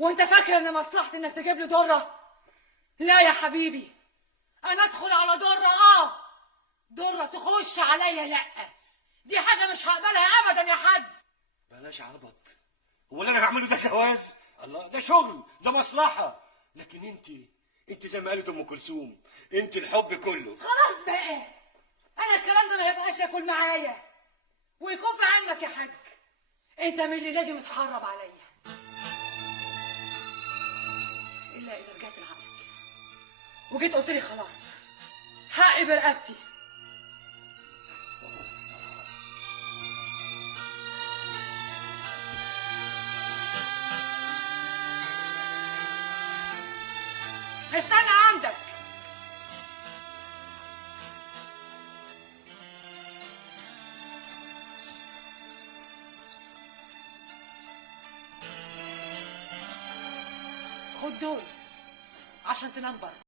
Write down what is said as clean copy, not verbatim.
وانت فاكر ان مصلحتي انك تجيب لي ضره؟ لا يا حبيبي، انا ادخل على ضره ضره تخش عليا لا، دي حاجه مش هقبلها ابدا يا حاج. بلاش عبط، هو اللي انا هعمله ده جواز؟ الله، ده شغل، ده مصلحه. لكن انت زي ما قالت ام كلثوم، انت الحب كله. خلاص بقى، انا الكلام ده ما يبقاش ياكل معايا ويكون في علمك يا حاج، انت من اللي لازم تحرب عليا الا اذا رجعت لعقلك وجيت قلت لي خلاص حقي برقبتي. استنى عندك. خد دول عشان تنام بره.